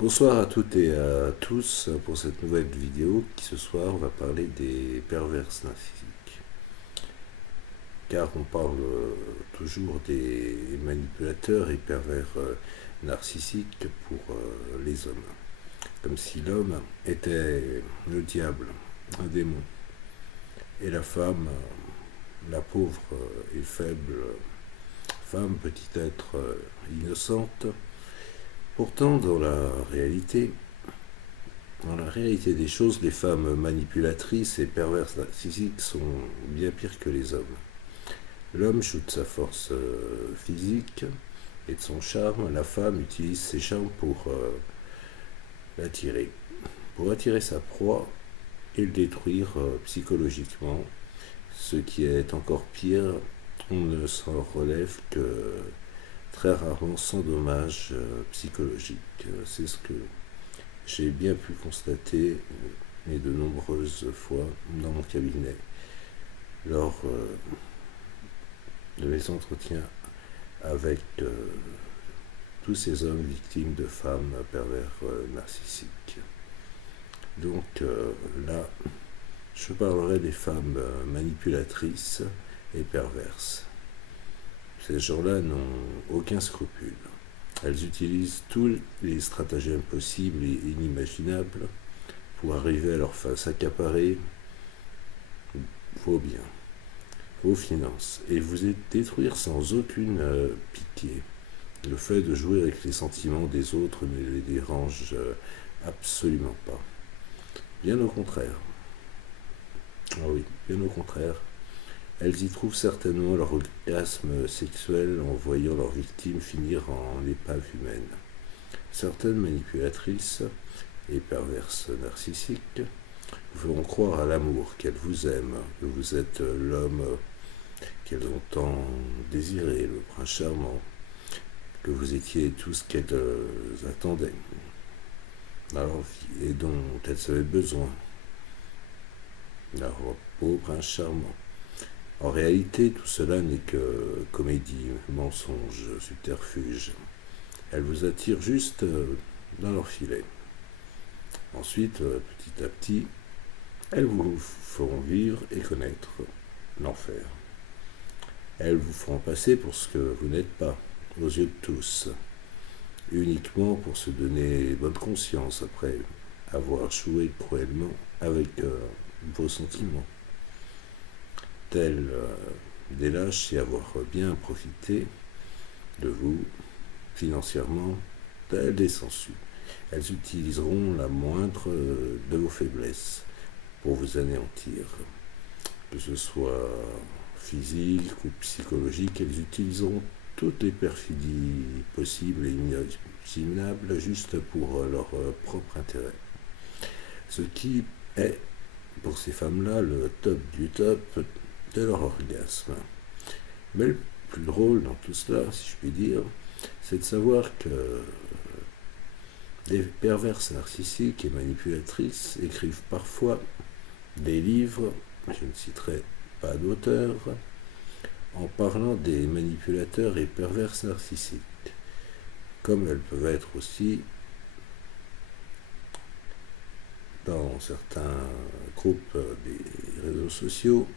Bonsoir à toutes et à tous pour cette nouvelle vidéo qui ce soir va parler des perverses narcissiques. Car on parle toujours des manipulateurs et pervers narcissiques pour les hommes. Comme si l'homme était le diable, un démon, et la femme, la pauvre et faible femme, petit être innocente. Pourtant, dans la réalité des choses, les femmes manipulatrices et perverses narcissiques sont bien pires que les hommes. L'homme joue de sa force physique et de son charme. La femme utilise ses charmes pour l'attirer, pour attirer sa proie et le détruire psychologiquement. Ce qui est encore pire, on ne s'en relève que très rarement sans dommage psychologique. C'est ce que j'ai bien pu constater, et de nombreuses fois, dans mon cabinet, lors de mes entretiens avec tous ces hommes victimes de femmes pervers narcissiques. Donc là, je parlerai des femmes manipulatrices et perverses. Ces gens-là n'ont aucun scrupule. Elles utilisent tous les stratagèmes possibles et inimaginables pour arriver à leur fin, s'accaparer vos biens, vos finances, et vous détruire sans aucune pitié. Le fait de jouer avec les sentiments des autres ne les dérange absolument pas. Bien au contraire. Ah oui, bien au contraire. Elles y trouvent certainement leur orgasme sexuel en voyant leurs victimes finir en épave humaine. Certaines manipulatrices et perverses narcissiques vous feront croire à l'amour, qu'elles vous aiment, que vous êtes l'homme qu'elles ont tant désiré, le prince charmant, que vous étiez tout ce qu'elles attendaient et dont elles avaient besoin. Leur beau prince charmant. En réalité, tout cela n'est que comédie, mensonge, subterfuge. Elles vous attirent juste dans leur filet. Ensuite, petit à petit, elles vous feront vivre et connaître l'enfer. Elles vous feront passer pour ce que vous n'êtes pas, aux yeux de tous, uniquement pour se donner bonne conscience après avoir joué cruellement avec vos sentiments. Tels des lâches et avoir bien profité de vous financièrement, tels des sangsues. Elles utiliseront la moindre de vos faiblesses pour vous anéantir, que ce soit physique ou psychologique. Elles utiliseront toutes les perfidies possibles et imaginables juste pour leur propre intérêt. Ce qui est, pour ces femmes-là, le top du top de leur orgasme. Mais le plus drôle dans tout cela, si je puis dire, c'est de savoir que des perverses narcissiques et manipulatrices écrivent parfois des livres, je ne citerai pas d'auteur, en parlant des manipulateurs et perverses narcissiques, comme elles peuvent être aussi dans certains groupes des réseaux sociaux,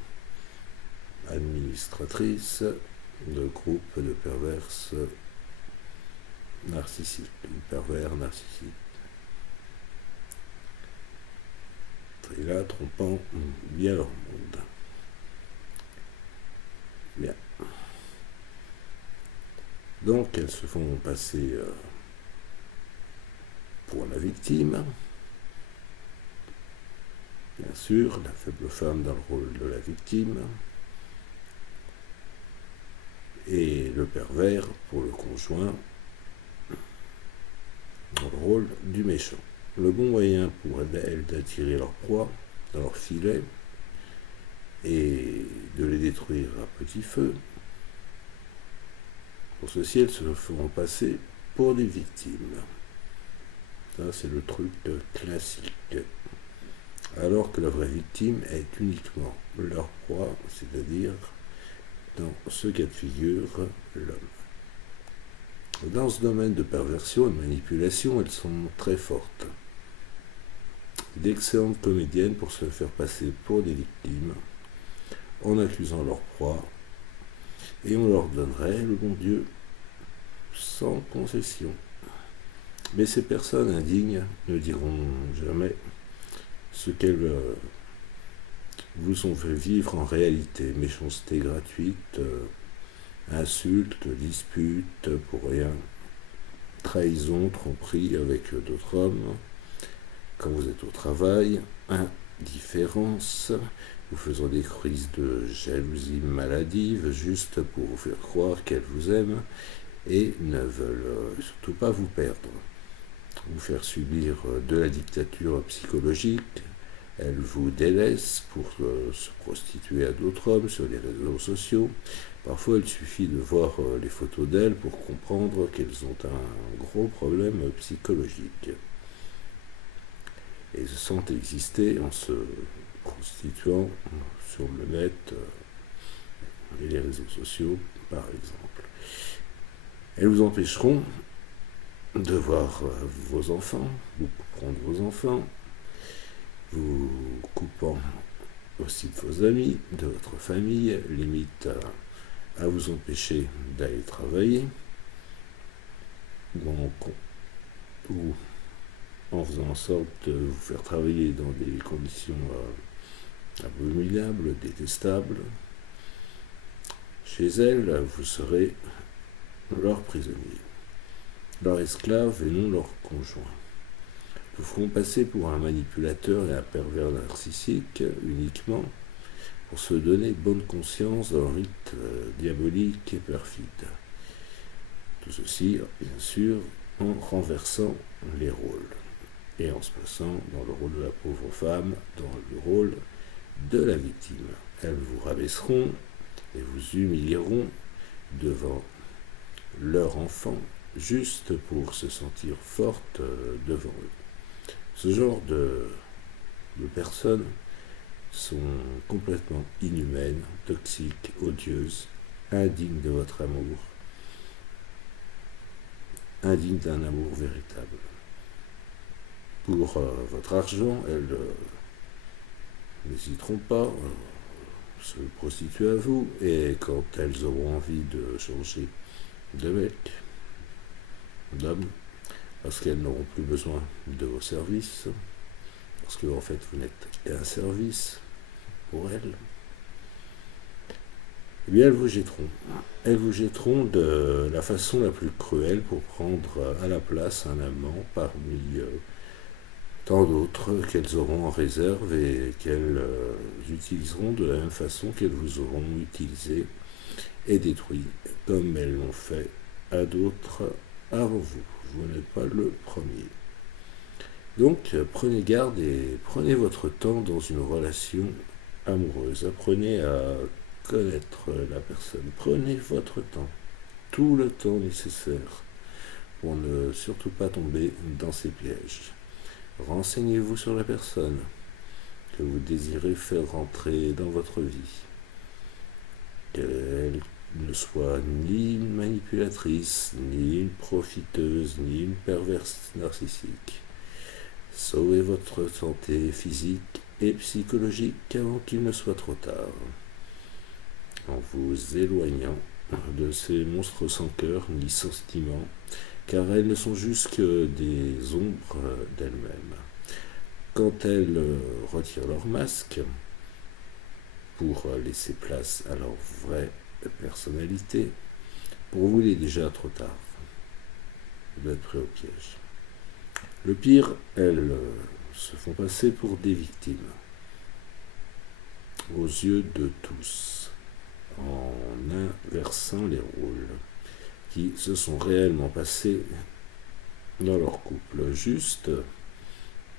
administratrices de groupes de perverses narcissiques, ou pervers narcissiques. Et là, trompant bien leur monde. Bien. Donc, elles se font passer pour la victime. Bien sûr, la faible femme dans le rôle de la victime. Et le pervers pour le conjoint dans le rôle du méchant. Le bon moyen pour elles d'attirer leur proie dans leur filet et de les détruire à petit feu, pour ceci elles se feront passer pour des victimes. Ça c'est le truc classique. Alors que la vraie victime est uniquement leur proie, c'est-à-dire dans ce cas de figure, l'homme. Dans ce domaine de perversion et de manipulation, elles sont très fortes. D'excellentes comédiennes pour se faire passer pour des victimes, en accusant leur proie, et on leur donnerait le bon Dieu sans concession. Mais ces personnes indignes ne diront jamais ce qu'elles vous ont fait vivre en réalité. Méchanceté gratuite, insultes, disputes pour rien, trahison, tromperie avec d'autres hommes, quand vous êtes au travail, indifférence, vous faisant des crises de jalousie maladive juste pour vous faire croire qu'elles vous aiment et ne veulent surtout pas vous perdre. Vous faire subir de la dictature psychologique, elles vous délaissent pour se prostituer à d'autres hommes sur les réseaux sociaux. Parfois, il suffit de voir les photos d'elles pour comprendre qu'elles ont un gros problème psychologique. Et se sentent exister en se prostituant sur le net et les réseaux sociaux, par exemple. Elles vous empêcheront de voir vos enfants, vous prendre vos enfants, vous coupant aussi de vos amis, de votre famille, limite à vous empêcher d'aller travailler, ou en faisant en sorte de vous faire travailler dans des conditions abominables, détestables. Chez elles, vous serez leur prisonnier, leur esclave et non leur conjoint. Vous feront passer pour un manipulateur et un pervers narcissique uniquement pour se donner bonne conscience d'un rite diabolique et perfide. Tout ceci, bien sûr, en renversant les rôles et en se plaçant dans le rôle de la pauvre femme, dans le rôle de la victime. Elles vous rabaisseront et vous humilieront devant leur enfant, juste pour se sentir forte devant eux. Ce genre de personnes sont complètement inhumaines, toxiques, odieuses, indignes de votre amour, indignes d'un amour véritable. Pour votre argent, elles n'hésiteront pas à se prostituer à vous, et quand elles auront envie de changer de mec, d'homme, parce qu'elles n'auront plus besoin de vos services, parce que en fait vous n'êtes qu'un service pour elles, eh bien elles vous jetteront. Elles vous jetteront de la façon la plus cruelle pour prendre à la place un amant parmi tant d'autres qu'elles auront en réserve et qu'elles utiliseront de la même façon qu'elles vous auront utilisé et détruit, comme elles l'ont fait à d'autres avant vous. Vous n'êtes pas le premier. Donc, prenez garde et prenez votre temps dans une relation amoureuse. Apprenez à connaître la personne. Prenez votre temps, tout le temps nécessaire pour ne surtout pas tomber dans ces pièges. Renseignez-vous sur la personne que vous désirez faire rentrer dans votre vie. Qu'elle ne soit ni une manipulatrice, ni une profiteuse, ni une perverse narcissique. Sauvez votre santé physique et psychologique avant qu'il ne soit trop tard, en vous éloignant de ces monstres sans cœur ni sentiments, car elles ne sont juste que des ombres d'elles-mêmes. Quand elles retirent leur masque pour laisser place à leur vraie personnalité, pour vous il est déjà trop tard. Vous êtes pris au piège. Le pire, elles se font passer pour des victimes, aux yeux de tous, en inversant les rôles qui se sont réellement passés dans leur couple, juste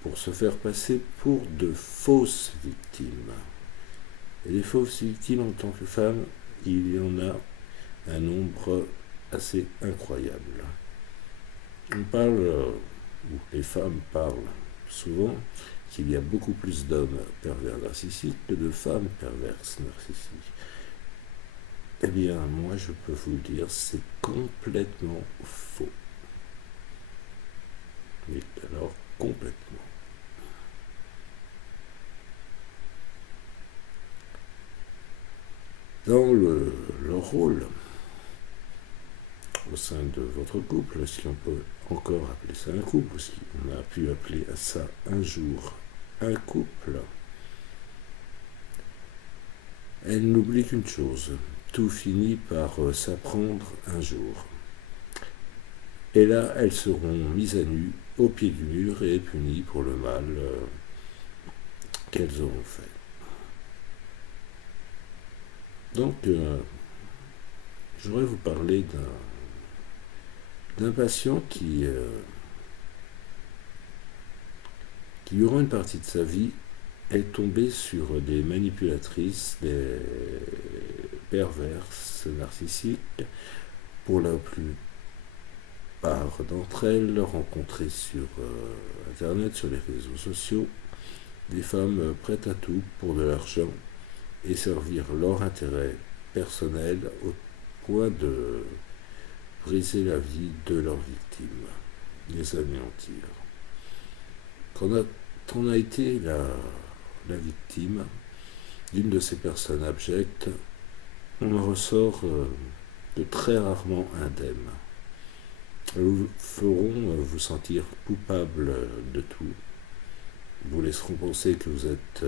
pour se faire passer pour de fausses victimes. Et les fausses victimes en tant que femmes, il y en a un nombre assez incroyable. On parle, ou les femmes parlent souvent, qu'il y a beaucoup plus d'hommes pervers narcissiques que de femmes perverses narcissiques. Eh bien, moi, je peux vous le dire, c'est complètement faux. Mais alors, complètement. Dans le rôle au sein de votre couple, si on peut encore appeler ça un couple, ou si on a pu appeler à ça un jour un couple, elle n'oublie qu'une chose, tout finit par s'apprendre un jour. Et là, elles seront mises à nu au pied du mur et punies pour le mal qu'elles auront fait. Donc, je voudrais vous parler d'un patient qui, durant une partie de sa vie, est tombé sur des manipulatrices, des perverses narcissiques, pour la plupart d'entre elles rencontrées sur Internet, sur les réseaux sociaux, des femmes prêtes à tout pour de l'argent et servir leur intérêt personnel au point de briser la vie de leurs victimes, les anéantir. Quand on a été la victime d'une de ces personnes abjectes, on en ressort de très rarement indemne. Elles vous feront vous sentir coupable de tout, vous laisseront penser que vous êtes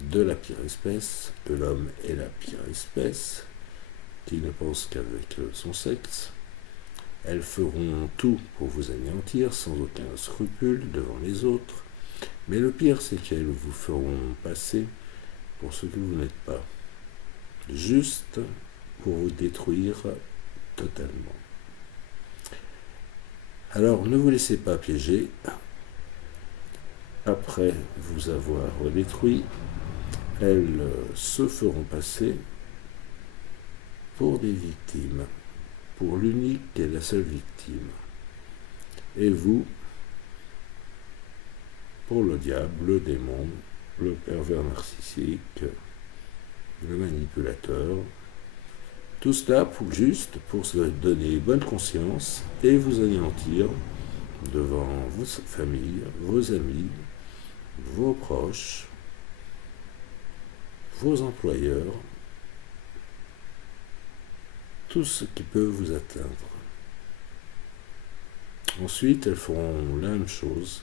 de la pire espèce, que l'homme est la pire espèce, qui ne pense qu'avec son sexe. Elles feront tout pour vous anéantir sans aucun scrupule devant les autres. Mais le pire, c'est qu'elles vous feront passer pour ce que vous n'êtes pas. Juste pour vous détruire totalement. Alors ne vous laissez pas piéger. Après vous avoir détruit, elles se feront passer pour des victimes, pour l'unique et la seule victime. Et vous, pour le diable, le démon, le pervers narcissique, le manipulateur, tout cela juste pour se donner bonne conscience et vous anéantir devant vos familles, vos amis, vos proches, vos employeurs, tout ce qui peut vous atteindre. Ensuite, elles feront la même chose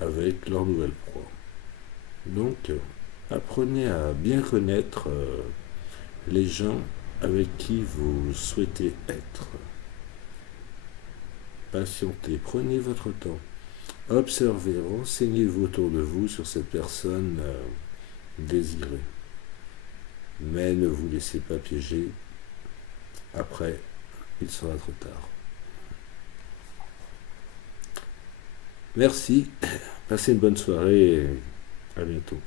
avec leur nouvelle proie. Donc, apprenez à bien connaître les gens avec qui vous souhaitez être. Patientez, prenez votre temps. Observez, renseignez-vous autour de vous sur cette personne désirée. Mais ne vous laissez pas piéger. Après, il sera trop tard. Merci, passez une bonne soirée et à bientôt.